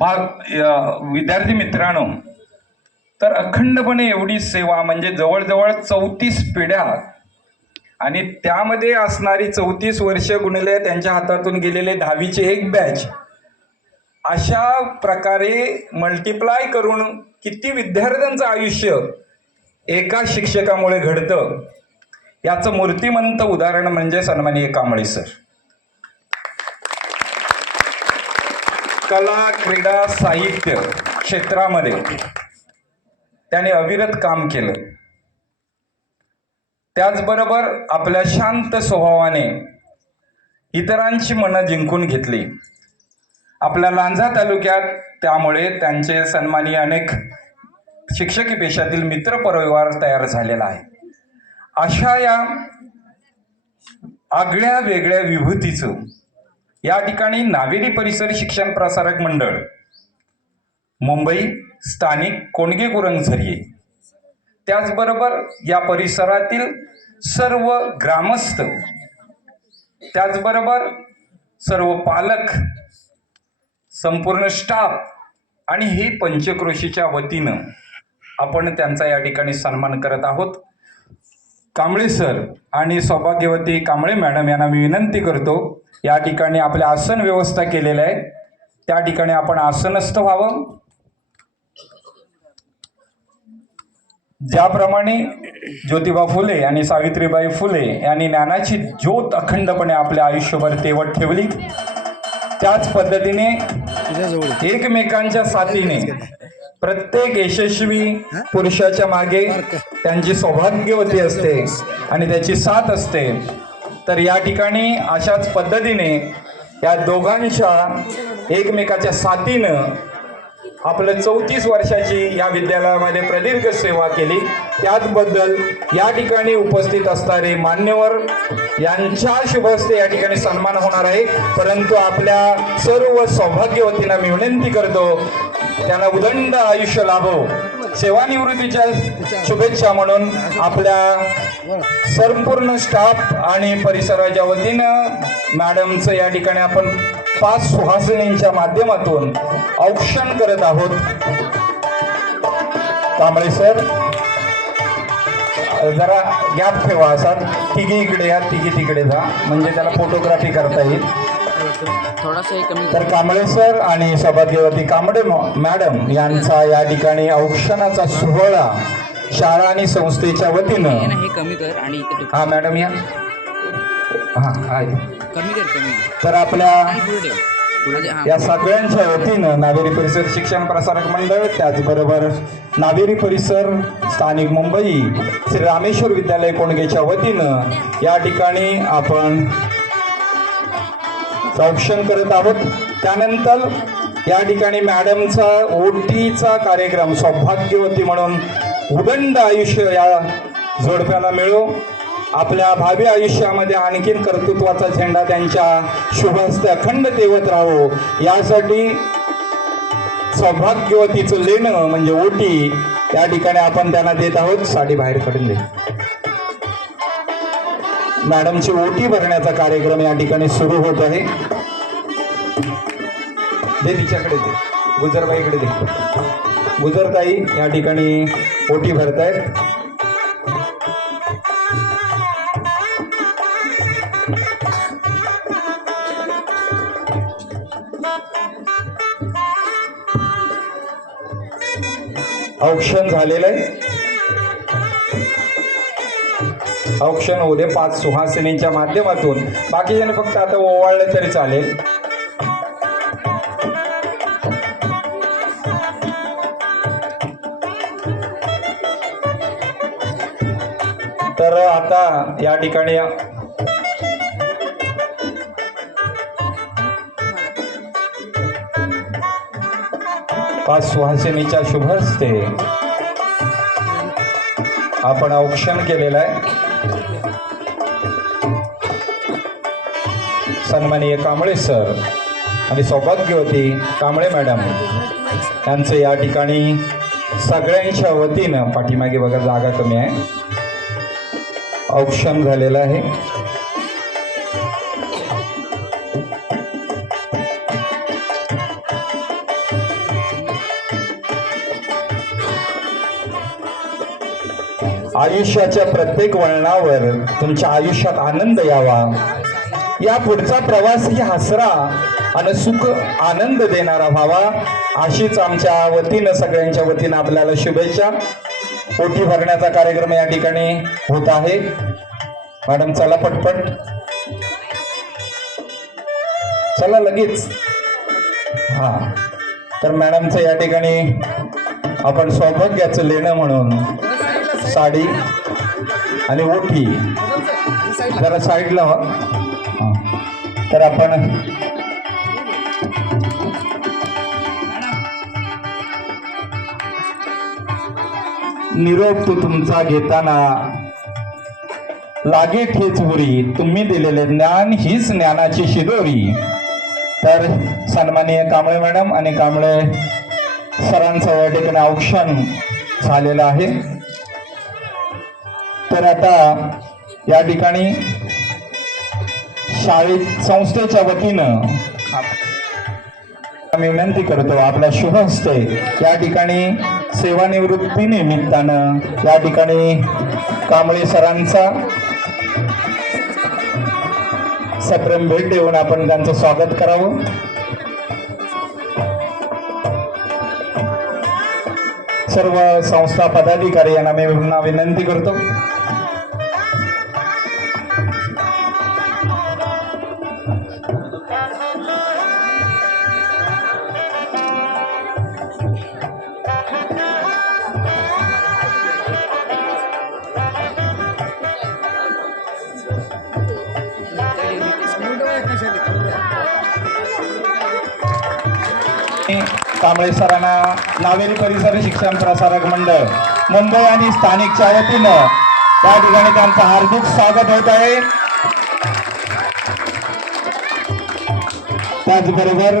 विद्यार्थी मित्रांनो, तर अखंडपणे एवढी सेवा म्हणजे जवळजवळ 34 पिढ्या आणि त्यामध्ये असणारी 34 वर्ष गुणिले त्यांच्या हातातून गेलेले 10वीचे एक बॅच, अशा प्रकारे मल्टिप्लाय करून किती विद्यार्थ्यांचं आयुष्य एका शिक्षकामुळे घडतं, याचं मूर्तिमंत उदाहरण म्हणजे सन्माननीय कांबळे सर. कला, क्रीडा, साहित्य क्षेत्रामध्ये त्याने अविरत काम केलं. त्याचबरोबर आपल्या शांत स्वभावाने इतरांची मनं जिंकून घेतली. आपल्या लांजा तालुक्यात त्यामुळे त्यांचे सन्माननीय अनेक शिक्षकी पेशातील मित्रपरिवार तयार झालेला आहे. अशा या आगळ्या वेगळ्या विभूतीचं या ठिकाणी नावेरी परिसर शिक्षण प्रसारक मंडळ, मुंबई स्थानिक कोंडगे कुरंझरिये, त्याचबरोबर या परिसरातील सर्व ग्रामस्थ, त्याचबरोबर सर्व पालक, संपूर्ण स्टाफ आणि ही पंचक्रोशीच्या वतीनं आपण त्यांचा या ठिकाणी सन्मान करत आहोत. कांबळे सर आणि सौभाग्यवती कांबळे मॅडम यांना मी विनंती करतो, या ठिकाणी आपल्या आसन व्यवस्था केलेलं आहे, त्या ठिकाणी आपण आसनस्थ व्हावं. ज्याप्रमाणे ज्योतिबा फुले आणि सावित्रीबाई फुले यांनी ज्ञानाची ज्योत अखंडपणे आपल्या आयुष्यभर तेवत ठेवली, त्याच पद्धतीने एकमेकांच्या साथीने प्रत्येक यशस्वी पुरुषाच्या मागे त्यांची सौभाग्यवती असते आणि त्याची साथ असते. तर या ठिकाणी अशाच पद्धतीने या दोघांच्या एकमेकाच्या साथीनं आपलं 34 वर्षाची या विद्यालयामध्ये प्रदीर्घ सेवा केली. त्याचबद्दल या ठिकाणी उपस्थित असणारे मान्यवर यांच्या शुभ हस्ते या ठिकाणी सन्मान होणार आहे. परंतु आपल्या सर्व सौभाग्यवतींना मी विनंती करतो, त्यांना उदंड आयुष्य लाभो, सेवानिवृत्तीच्या शुभेच्छा म्हणून आपल्या संपूर्ण स्टाफ आणि परिसराच्या वतीनं मॅडमचं या ठिकाणी आपण 5 सुहासिनींच्या माध्यमातून औक्षण करत आहोत. कांबळे सर जरा गॅप ठेवा, असा तिघी इकडे या, तिघी तिकडे जा, म्हणजे त्याला फोटोग्राफी करता येईल. तर कांबळे सर आणि सौभाग्यवती कांबळे मॅडम यांचा या ठिकाणी औक्षणाचा सोहळा शाळा आणि संस्थेच्या वतीनं. हा मॅडम या. हा आहे. तर आपल्या या सगळ्यांच्या वतीनं नावेरी परिसर शिक्षण प्रसारक मंडळ, त्याचबरोबर नावेरी परिसर स्थानिक मुंबई श्री रामेश्वर विद्यालय कोंडगेच्या वतीनं या ठिकाणी आपण औक्षण करत आहोत. त्यानंतर या ठिकाणी मॅडमचा ओटीचा कार्यक्रम, सौभाग्यवती म्हणून उदंड आयुष्य या जोडप्याला मिळो, आपल्या भावी आयुष्यामध्ये आणखीन कर्तृत्वाचा झेंडा त्यांच्या शुभ हस्ते अखंड तेवत राहो, यासाठी सौभाग्यवतीचं लेणं म्हणजे ओटी या ठिकाणी आपण त्यांना देत आहोत. साडी बाहेर काढून दे. मॅडमची ओटी भरण्याचा कार्यक्रम या ठिकाणी सुरू होत आहे. दे तिच्याकडे, दे गुजरबाईकडे दे. गुजरताई या ठिकाणी ओटी भरतायत. औक्षण झालेलं आहे. औक्षण होऊ दे 5 सुहासिनींच्या माध्यमातून. बाकीच्याने फक्त आता ओवाळलं तरी चालेल. तर आता या ठिकाणी 5 सुहासिनीच्या शुभ हस्ते आपण औक्षण केलेलं आहे. सन्माननीय कांबळे सर आणि सौभाग्यवती कांबळे मॅडम यांचं या ठिकाणी सगळ्यांच्या वतीनं, पाठीमागे बघा जागा कमी आहे, औक्षण झालेलं आहे. आयुष्याच्या प्रत्येक वळणावर तुमच्या आयुष्यात आनंद यावा, या पुढचा प्रवास ही हसरा आणि सुख आनंद देणारा व्हावा, अशीच आमच्या वतीनं सगळ्यांच्या वतीनं आपल्याला शुभेच्छा. ओटी भरण्याचा कार्यक्रम या ठिकाणी होत आहे. मॅडम चला पटपट, चला लगेच. हा, तर मॅडमचं या ठिकाणी आपण सौभाग्याचं लेणं म्हणून साडी आणि ओठी जरा साईडला व्हा. तर आपण निरोप तो तुमचा घेताना लागे ठेच उरी, तुम्ही दिलेले ज्ञान हीच ज्ञानाची शिदोरी. तर सन्माननीय कांबळे मॅडम आणि कांबळे सरांचं या ठिकाणी औक्षण झालेलं आहे. तर आता या ठिकाणी शाळेत संस्थेच्या वतीनं आम्ही विनंती करतो, आपल्या शुभ हस्ते या ठिकाणी सेवानिवृत्ती निमित्तानं या ठिकाणी कांबळे सरांचा सप्रेम भेट देऊन आपण त्यांचं स्वागत करावं. सर्व संस्था पदाधिकारी यांना मी पुन्हा विनंती करतो. कांबळे सरांना नावेरी परिसर शिक्षण प्रसारक मंडळ मुंबई आणि स्थानिकच्या वतीनं त्या ठिकाणी त्यांचं हार्दिक स्वागत होत आहे. त्याचबरोबर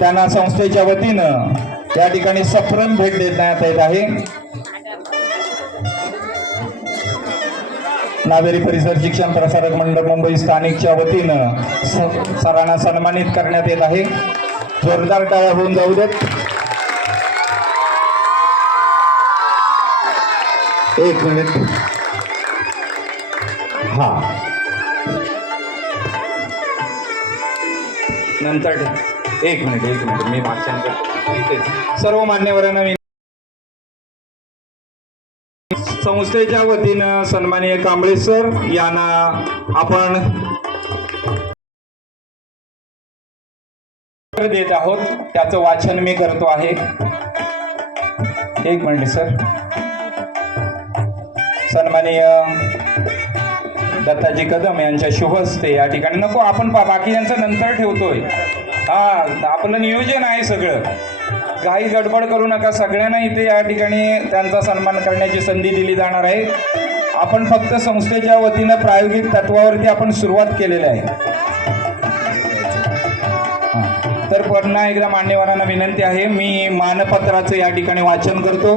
त्यांना संस्थेच्या वतीनं या ठिकाणी सप्रेम भेट देण्यात येत आहे. नावेरी परिसर शिक्षण प्रसारक मंडळ मुंबई स्थानिकच्या वतीनं सरांना सन्मानित करण्यात येत आहे. जोरदार टाळ्या होऊन जाऊ देत. एक मिनिट. हा, नंतर एक मिनिट मी भाषण करतो. सर्व मान्यवरांना संस्थेच्या वतीनं सन्माननीय कांबळे सर यांना आपण देत आहोत, त्याचं वाचन मी करतो आहे. एक मिनिट सर. सन्माननीय दत्ताजी कदम यांच्या शुभ हस्ते या ठिकाणी नको आपण बाकी यांचं नंतर ठेवतोय. हा, आपलं नियोजन आहे सगळं, काही गडबड करू नका. सगळ्यांना इथे या ठिकाणी त्यांचा सन्मान करण्याची संधी दिली जाणार आहे. आपण फक्त संस्थेच्या वतीनं प्रायोगिक तत्वावरती आपण सुरुवात केलेली आहे. तर पुन्हा एकदा मान्यवरांना विनंती आहे, मी मानपत्राचं या ठिकाणी वाचन करतो.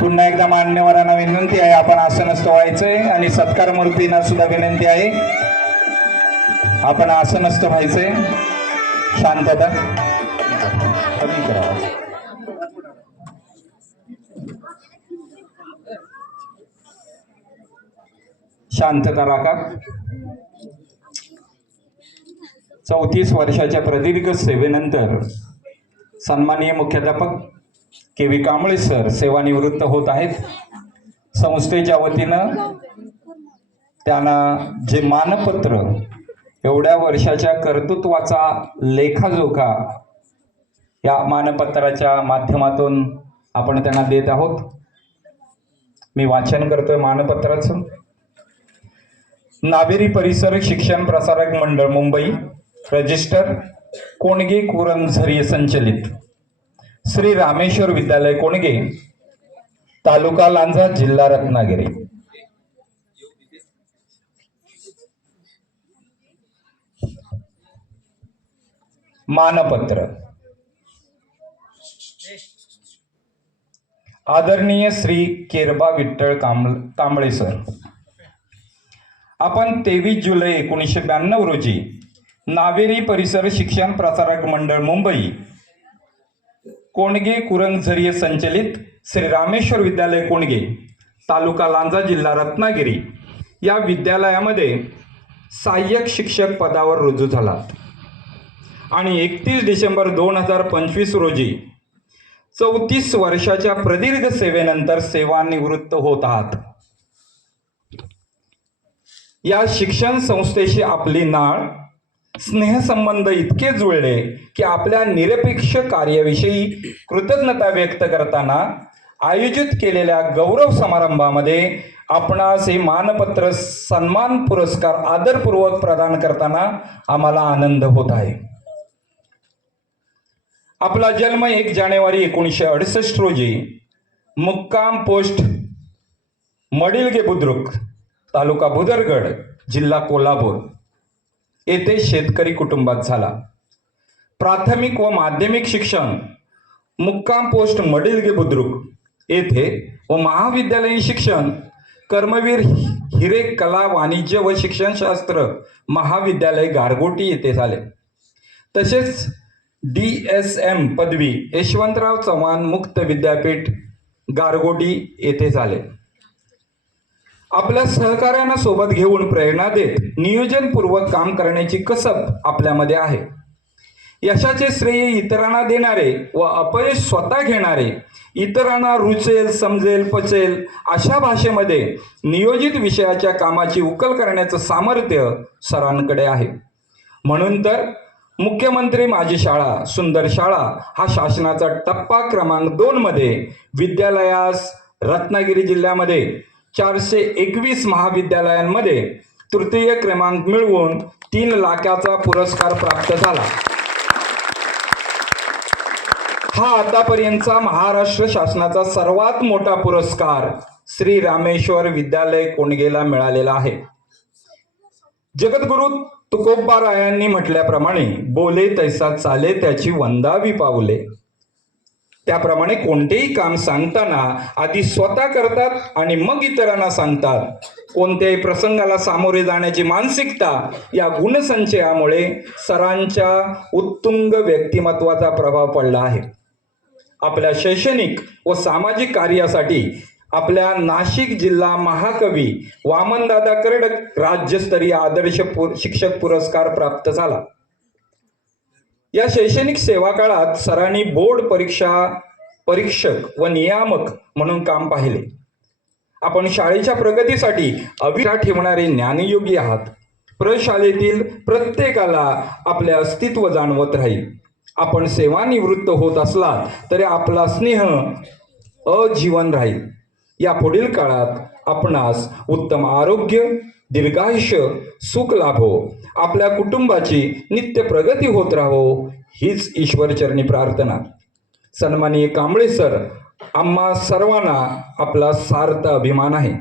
पुन्हा एकदा मान्यवरांना विनंती आहे, आपण आसनस्थ व्हायचंय आणि सत्कार मूर्तींना सुद्धा विनंती आहे, आपण आसनस्थ व्हायचंय. शांतता कमी करा. शांतता राखा. 34 वर्षाच्या प्रदीर्घ सेवेनंतर सन्माननीय मुख्याध्यापक के.व्ही. कांबळे सर सेवानिवृत्त होत आहेत. संस्थेच्या वतीनं त्यांना जे मानपत्र, एवढ्या वर्षाच्या कर्तृत्वाचा लेखाजोखा या मानपत्राच्या माध्यमातून आपण त्यांना देत आहोत. मी वाचन करतोय मानपत्राचं. नावेरी परिसर शिक्षण प्रसारक मंडळ मुंबई, रजिस्टर कोणगे कुरंझरी संचलित श्री रामेश्वर विद्यालय कोणगे, तालुका लांजा, जिल्हा रत्नागिरी. मानपत्र. आदरणीय श्री केरबा विठ्ठल कांबळे सर, आपण 23 जुलै 1992 रोजी नावेरी परिसर शिक्षण प्रसारक मंडळ मुंबई, कोंडगे कुरंगझरी संचलित श्री रामेश्वर विद्यालय कोंडगे, तालुका लांजा, जिल्हा रत्नागिरी या विद्यालयामध्ये सहाय्यक शिक्षक पदावर रुजू झाला आणि 31 डिसेंबर 2025 रोजी 34 वर्षाच्या प्रदीर्घ सेवेनंतर सेवानिवृत्त होत आहात. या शिक्षण संस्थेशी आपली नाळ, स्नेहसंबंध इतके जुळले की आपल्या निरपेक्ष कार्याविषयी कृतज्ञता व्यक्त करताना आयोजित केलेल्या गौरव समारंभामध्ये आपणास हे मानपत्र, सन्मान पुरस्कार आदरपूर्वक प्रदान करताना आम्हाला आनंद होत आहे. आपला जन्म 1 जानेवारी 1968 रोजी मुक्काम पोस्ट मडिलगे बुद्रुक, तालुका भुदरगड, जिल्हा कोल्हापूर येथे शेतकरी कुटुंबात झाला. प्राथमिक व माध्यमिक शिक्षण मुक्काम पोस्ट मडिलगे बुद्रुक येथे व महाविद्यालयीन शिक्षण कर्मवीर हिरे कला वाणिज्य व शिक्षणशास्त्र महाविद्यालय गारगोटी येथे झाले. तसेच DSM पदवी यशवंतराव चव्हाण मुक्त विद्यापीठ गारगोटी येथे झाले. आपल्या सहकार्यांना सोबत घेऊन प्रेरणा देत नियोजनपूर्वक काम करण्याची कसब आपल्यामध्ये आहे. यशाचे श्रेय इतरांना देणारे व अपयश स्वतः घेणारे, इतरांना रुचेल, समजेल, पचेल अशा भाषेमध्ये नियोजित विषयाच्या कामाची उकल करण्याचं सामर्थ्य सरांकडे आहे. म्हणून तर मुख्यमंत्री माझी शाळा सुंदर शाळा हा शासनाचा टप्पा क्रमांक 2 मध्ये विद्यालयास रत्नागिरी जिल्ह्यामध्ये 421 महाविद्यालयांमध्ये तृतीय क्रमांक मिळवून 3 लाखाचा पुरस्कार प्राप्त झाला. हा आतापर्यंतचा महाराष्ट्र शासनाचा सर्वात मोठा पुरस्कार श्री रामेश्वर विद्यालय कोंडगेला मिळालेला आहे. जगद्गुरु तुकोबारायांनी म्हटल्याप्रमाणे बोले तैसा चाले त्याची वंदावी पाऊले. त्याप्रमाणे कोणतेही काम सांगताना आधी स्वतः करतात आणि मग इतरांना सांगतात. कोणत्याही प्रसंगाला सामोरे जाण्याची मानसिकता या गुणसंचयामुळे सरांच्या उत्तुंग व्यक्तिमत्वाचा प्रभाव पडला आहे. आपल्या शैक्षणिक व सामाजिक कार्यासाठी आपल्या नाशिक जिल्हा महाकवी वामनदादा कर्डक राज्यस्तरीय आदर्श शिक्षक पुरस्कार प्राप्त झाला. या शैक्षणिक सेवा काळात सरांनी बोर्ड परीक्षक व नियामक म्हणून काम पाहिले. आपण शाळेच्या प्रगतीसाठी अविरा ठेवणारे ज्ञानयोगी आहात. प्रशालेतील प्रत्येकाला आपले अस्तित्व जाणवत राहील. आपण सेवानिवृत्त होत असला तरी आपला स्नेह अजीवन राहील. या पुढील काळात आपणास उत्तम आरोग्य, दीर्घायुष्य, सुख लाभो, आपल्या कुटुंबाची नित्य प्रगती होत राहो हीच ईश्वरचरणी प्रार्थना. सन्माननीय कांबळे सर, आम्हा सर्वांना आपला सार्थ अभिमान आहे.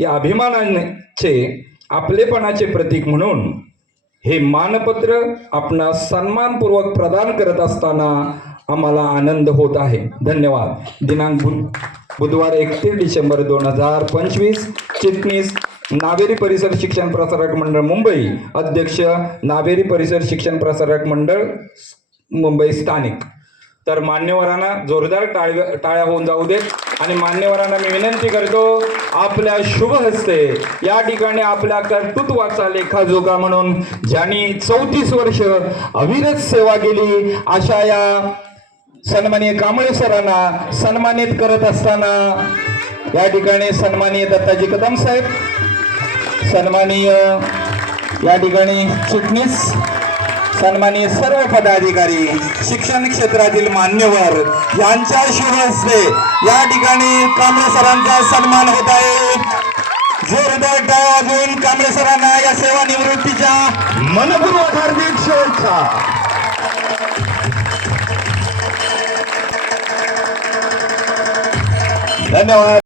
या अभिमानाचे आपलेपणाचे प्रतीक म्हणून हे मानपत्र आपणास सन्मानपूर्वक प्रदान करत असताना आम्हाला आनंद होत आहे. धन्यवाद. दिनांक बुधवार 31 डिसेंबर 2025. चिटणीस नावेरी परिसर शिक्षण प्रसारक मंडळ मुंबई, अध्यक्ष नावेरी परिसर शिक्षण प्रसारक मंडळ मुंबई स्थानिक. तर मान्यवरांना जोरदार टाळ्या होऊन जाऊ देत आणि मान्यवरांना मी विनंती करतो आपल्या शुभ हस्ते या ठिकाणी आपल्या कर्तृत्वाचा लेखाजोखा म्हणून ज्यांनी 34 वर्ष अविरत सेवा केली अशा या सन्माननीय कांबळे सरांना सन्मानित करत असताना या ठिकाणी सन्माननीय दत्ताजी कदम साहेब, सन्माननीय या ठिकाणी चिटणीस, सन्माननीय सर्व पदाधिकारी, शिक्षण क्षेत्रातील मान्यवर यांच्या शुभ हस्ते या ठिकाणी कांबळे सरांचा सन्मान होत आहे. जोरदार टाळ्या वाजवून कांबळे सरांना या सेवानिवृत्तीच्या मनपूर्वक हार्दिक शुभेच्छा. धन्यवाद.